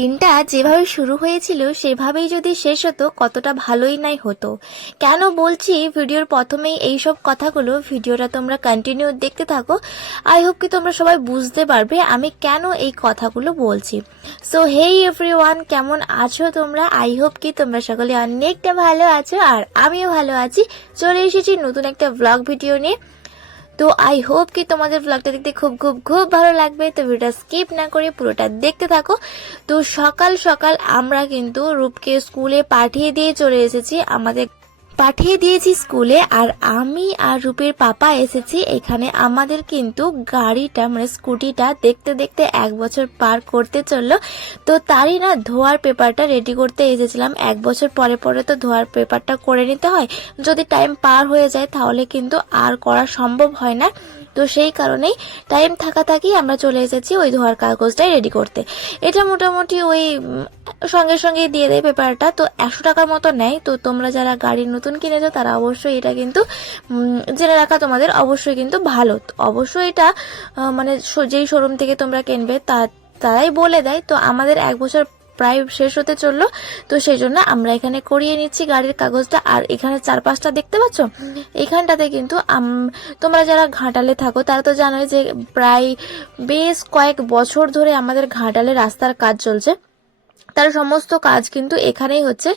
দিনটা যেভাবে শুরু হয়েছিল সেভাবেই যদি শেষ হতো কতটা ভালোই নাই হতো। কেন বলছি ভিডিওর প্রথমেই এইসব কথাগুলো, ভিডিওটা তোমরা কন্টিনিউ দেখতে থাকো। আই হোপ কি তোমরা সবাই বুঝতে পারবে আমি কেন এই কথাগুলো বলছি। সো হেই এভরিওয়ান, কেমন আছো তোমরা? আই হোপ কি তোমরা সকলে অনেকটা ভালো আছো আর আমিও ভালো আছি। চলে এসেছি নতুন একটা ব্লগ ভিডিও নিয়ে। তো আই হোপ কি তোমাদের ব্লগটা দেখতে খুব খুব খুব ভালো লাগবে। তো ভিডিওটা স্কিপ না করে পুরোটা দেখতে থাকো। তো সকাল সকাল আমরা কিন্তু রূপকে স্কুলে পাঠিয়ে দিয়ে চলে এসেছি, পাঠিয়ে দিয়েছি স্কুলে। আর আমি আর রূপের পাপা এসেছি এখানে। আমাদের কিন্তু গাড়িটা মানে স্কুটিটা দেখতে দেখতে 1 বছর পার করতে চললো। তো তারই না ধোয়ার পেপারটা রেডি করতে এসেছিলাম। 1 বছর পরে পরে তো ধোয়ার পেপারটা করে নিতে হয়, যদি টাইম পার হয়ে যায় তাহলে কিন্তু আর করা সম্ভব হয় না। তো সেই কারণেই টাইম থাকাথাকি আমরা চলে এসেছি ওই ধোয়ার কাগজটাই রেডি করতে। এটা মোটামুটি ওই সঙ্গে সঙ্গে দিয়ে দেয় পেপারটা। তো 100 টাকার মতো নেয়। তো তোমরা যারা গাড়ি নতুন কিনেছো তারা অবশ্যই এটা কিন্তু জেনে রাখা তোমাদের অবশ্যই কিন্তু ভালো। অবশ্যই এটা মানে যেই শোরুম থেকে তোমরা কিনবে তারাই বলে দেয়। তো আমাদের 1 বছর প্রায় শেষ হতে চললো, তো সেই জন্য আমরা এখানে করিয়ে নিচ্ছি গাড়ির কাগজটা। আর এখানে 4-5টা দেখতে পাচ্ছ, এখানটাতে কিন্তু তোমরা যারা ঘাটালে থাকো তারা তো জানোই যে প্রায় বেশ কয়েক বছর ধরে আমাদের ঘাটালে রাস্তার কাজ চলছে। তার সমস্ত কাজ কিন্তু এখানেই হচ্ছে,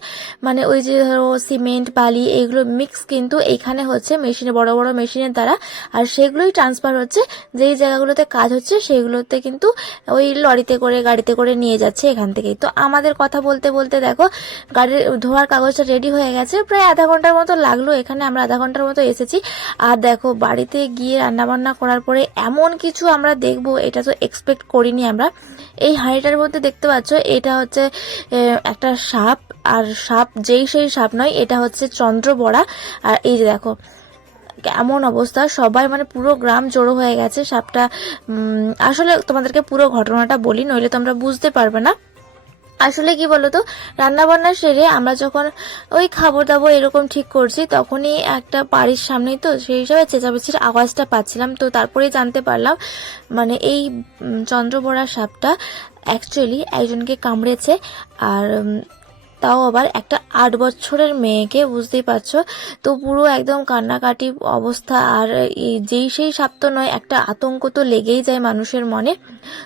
মানে ওই যে ধরো সিমেন্ট বালি এগুলো মিক্স কিন্তু এখানে হচ্ছে মেশিনে, বড় বড় মেশিনের দ্বারা। আর সেগুলোই ট্রান্সফার হচ্ছে যেই জায়গাগুলোতে কাজ হচ্ছে সেগুলোতে কিন্তু ওই লরিতে করে গাড়িতে করে নিয়ে যাচ্ছে এখান থেকেই। তো আমাদের কথা বলতে বলতে দেখো গাড়ির ধোয়ার কাগজটা রেডি হয়ে গেছে। প্রায় আধা ঘন্টার মতো লাগলো, এখানে আমরা আধা ঘন্টার মতো এসেছি। আর দেখো বাড়িতে গিয়ে রান্নাবান্না করার পরে এমন কিছু আমরা দেখবো এটা তো এক্সপেক্ট করিনি আমরা। এই হাঁড়িটার মধ্যে দেখতে পাচ্ছ এটা হচ্ছে একটা সাপ। আর সাপ যেই সেই সাপ নয়, এটা হচ্ছে চন্দ্রবড়া। আর এই যে দেখো এমন অবস্থা, সবাই মানে পুরো গ্রাম জড়ো হয়ে গেছে সাপটা। আসলে তোমাদেরকে পুরো ঘটনাটা বলি, নইলে তোমরা বুঝতে পারবে না। আসলে কি বলতো, রান্না বান্না সেরে আমরা যখন ওই খাবার দাবার এরকম ঠিক করছি তখনই একটা বাড়ির সামনেই, তো সেই হিসাবে চেঁচামেচির আওয়াজটা পাচ্ছিলাম। তো তারপরেই জানতে পারলাম মানে এই চন্দ্রবড়া সাপটা অ্যাকচুয়ালি একজনকে কামড়েছে। আর তাও আবার একটা 8 বছরের মেয়েকে, বুঝতেই পারছো। তো পুরো একদম কান্নাকাটি অবস্থা। আর যেই সেই সাপ তো নয়, একটা আতঙ্ক তো লেগেই যায় মানুষের মনে।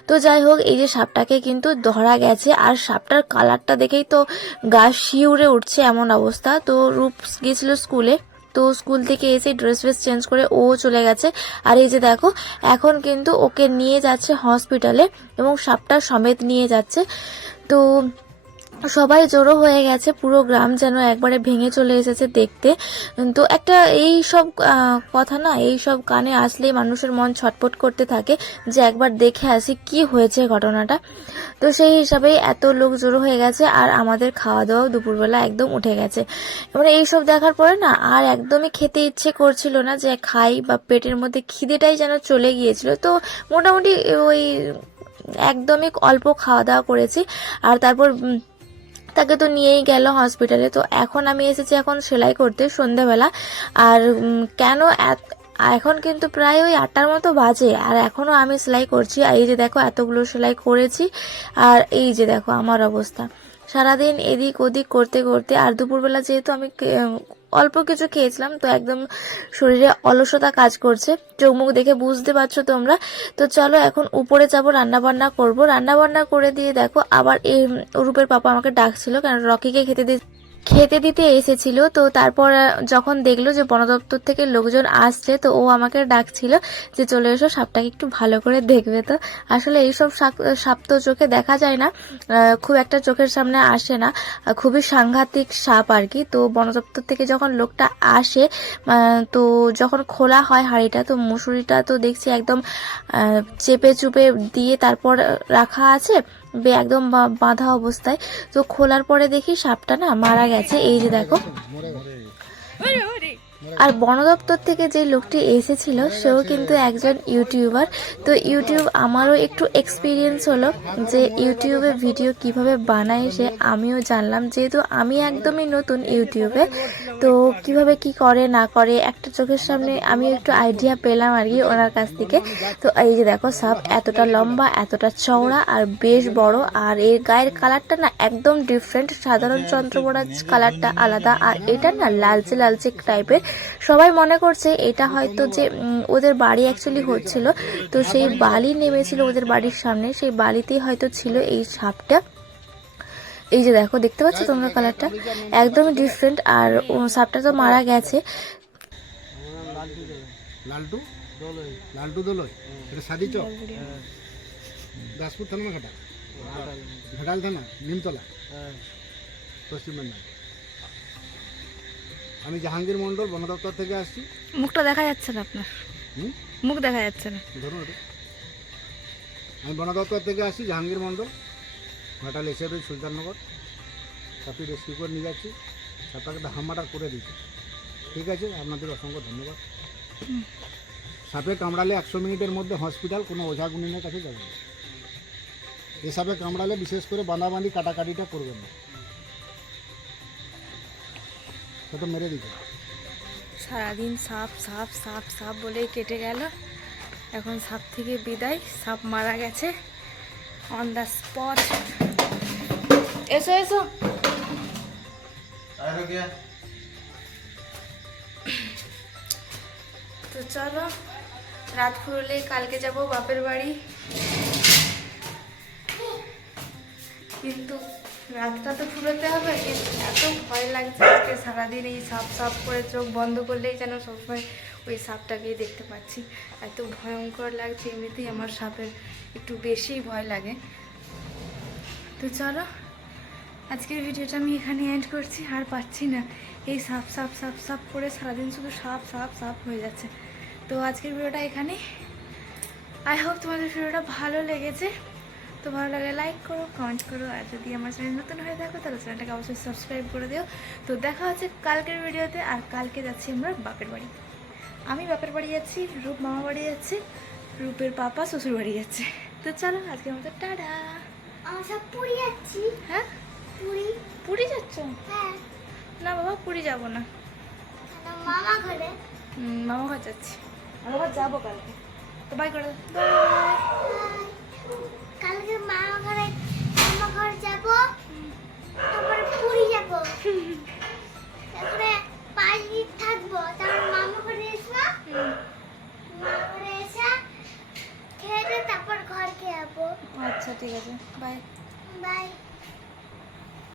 তো যাই হোক, এই যে সাপটাকে কিন্তু ধরা গেছে। আর সাপটার কালারটা দেখেই তো গা শিউরে উঠছে এমন অবস্থা। তো রূপ গেছিল স্কুলে, তো স্কুল থেকে এসে ড্রেস চেঞ্জ করে ও চলে গেছে। আর এই যে দেখো এখন কিন্তু ওকে নিয়ে যাচ্ছে হসপিটালে এবং সাপটা সমেত নিয়ে যাচ্ছে। তো সবাই জড়ো হয়ে গেছে, পুরো গ্রাম যেন একবারে ভেঙে চলে এসেছে দেখতে। তো একটা এই সব কথা না, এই সব কানে আসলেই মানুষের মন ছটফট করতে থাকে যে একবার দেখে আসি কি হয়েছে ঘটনাটা। তো সেই হিসাবেই এত লোক জড়ো হয়ে গেছে। আর আমাদের খাওয়া দাওয়া দুপুরবেলা একদম উঠে গেছে। মানে এইসব দেখার পরে না আর একদমই খেতে ইচ্ছে করছিল না যে খাই, বা পেটের মধ্যে খিদেটাই যেন চলে গিয়েছিল। তো মোটামুটি ওই একদমই অল্প খাওয়া দাওয়া করেছি। আর তারপর তাকে তো নিয়েই গেল হসপিটালে। তো এখন আমি এসেছি এখন সেলাই করতে সন্ধ্যাবেলা। আর কেন এখন কিন্তু প্রায় ওই 8টার মতো বাজে আর এখনো আমি সেলাই করছি। আর এই যে দেখো এতগুলো সেলাই করেছি। আর এই যে দেখো আমার অবস্থা, সারাদিন এদিক ওদিক করতে করতে। আর দুপুরবেলা যেহেতু আমি অল্প কিছু খেয়েছিলাম, তো একদম শরীরে অলসতা কাজ করছে, চোখ মুখ দেখে বুঝতে পারছো তোমরা। তো চলো এখন উপরে যাবো, রান্না বান্না করবো। রান্না বান্না করে দিয়ে দেখো আবার এই রূপের পাপা আমাকে ডাকছিল, কারণ রকিকে খেতে দিতে এসেছিল। তো তারপর যখন দেখলো যে বন দপ্তর থেকে লোকজন আসছে, তো ও আমাকে ডাকছিল যে চলে এসো, সাপটাকে একটু ভালো করে দেখবে। তো আসলে এইসব সাপ তো চোখে দেখা যায় না, খুব একটা চোখের সামনে আসে না, খুবই সাংঘাতিক সাপ আর কি। তো বন দপ্তর থেকে যখন লোকটা আসে, তো যখন খোলা হয় হাঁড়িটা, তো মুসুরিটা তো দেখছি একদম চেপে চুপে দিয়ে তারপর রাখা আছে, একদম বাঁধা অবস্থায়। তো খোলার পরে দেখি সাপটা না মারা গেছে। এই যে দেখো আর বন দপ্তর থেকে যে লোকটি এসেছিল সেও কিন্তু একজন ইউটিউবার। তো ইউটিউব আমারও একটু এক্সপিরিয়েন্স হলো যে ইউটিউবে ভিডিও কিভাবে বানায় সে আমিও জানলাম, যেহেতু আমি একদমই নতুন ইউটিউবে। তো কিভাবে কি করে না করে একটা চোখের সামনে আমি একটু আইডিয়া পেলাম আর কি ওনার কাছ থেকে। তো এই যে দেখো সাপ এতটা লম্বা, এতটা চওড়া আর বেশ বড়, আর এর গায়ের কালারটা না একদম ডিফারেন্ট। সাধারণ চন্দ্রবোড়া কালারটা আলাদা, আর এটা না লালচে লালচে টাইপের। সবাই মনে করছে এটা হয়তো যে ওদের বাড়ি অ্যাকচুয়ালি হচ্ছিল, তো সেই বালি নেমেছিল ওদের বাড়ির সামনে, সেই বালিতেই হয়তো ছিল এই সাপটা। এই যে দেখো, দেখতে পাচ্ছ তোমরা কালারটা একদমই ডিফারেন্ট। আর সাপটা তো মারা গেছে। লালটু লালটু দোলই এটা সাদি চক দাসপুর থানা ঘাটা ঘাটাল থানা নিমতলা পশ্চিম মেদিনীপুর। আমি জাহাঙ্গীর মন্ডল, বন দপ্তর থেকে আসছি। মুখটা দেখা যাচ্ছে না আপনার, মুখ দেখা যাচ্ছে না। ধরুন আমি বন দপ্তর থেকে আসছি, জাহাঙ্গীর মন্ডল, ঘাটাল এসে সুলতাননগর। সাপটি রেস্কিউ করে নিয়ে যাচ্ছি, সাপটাকে একটা হামমাটার করে দিচ্ছি। ঠিক আছে, আপনাদের অসংখ্য ধন্যবাদ। সাপে কামড়ালে 100 মিনিটের মধ্যে হসপিটাল, কোনো ওঝা গুনিনের কাছে যাবেন না। এ সাপে কামড়ালে বিশেষ করে বাঁধাবাঁধি কাটাকাটিটা করবেন না, সেটা মেরে দিতে। সারাদিন সাপ সাপ সাপ সাপ বলেই কেটে গেল। এখন সাপ থেকে বিদায়, সাপ মারা গেছে অন দ্য স্পট। এসো এসো, তো চলো রাত ফুরলে কালকে যাব বাপের বাড়ি। কিন্তু রাতটা তো ফুরোতে হবে, কিন্তু এত ভয় লাগছে আজকে সারাদিন এই সাপ সাপ করে চোখ বন্ধ করলেই যেন সবসময় ওই সাপটাকেই দেখতে পাচ্ছি। এত ভয়ঙ্কর লাগছে, এমনিতেই আমার সাপের একটু বেশিই ভয় লাগে। তো চলো আজকের ভিডিওটা আমি এখানে এন্ড করছি, আর পাচ্ছি না এই সাপ সাপ সাপ সাপ করে সারাদিন শুধু সাপ সাপ সাপ হয়ে যাচ্ছে। তো আজকের ভিডিওটা এখানে, আই হোপ তোমাদের ভিডিওটা ভালো লেগেছে। তো ভালো লাগলে লাইক করো, কমেন্ট করো, আর যদি আমার চ্যানেল নতুন হয়ে থাকো তাহলে চ্যানেলটাকে অবশ্যই সাবস্ক্রাইব করে দিও। তো দেখা হচ্ছে কালকের ভিডিওতে। আর কালকে যাচ্ছি আমরা বাপের বাড়ি। আমি বাপের বাড়ি যাচ্ছি, রূপ মামা বাড়ি যাচ্ছে, রূপের পাপা শ্বশুর বাড়ি যাচ্ছে। তো চলো আজকের মতো টাটা। আমরা সব পুরী যাচ্ছি। হ্যাঁ, পুরী? পুরী যাচ্ছ? হ্যাঁ। না বাবা, পুরী যাবো না, আমার মামা ঘরে। মামা ঘর যাচ্ছি। আমরা যাবো কালকে। তো বাই করে দাও। কালকে মামা ঘরে যাব, তারপরে পুরী যাব, তারপরে 5 দিন থাকবো, তারপর মামা ঘরে এসবো, মামা ঘরে এসে খেয়ে দিয়ে তারপর ঘরকে যাবো। আচ্ছা ঠিক আছে, বাই। বাই।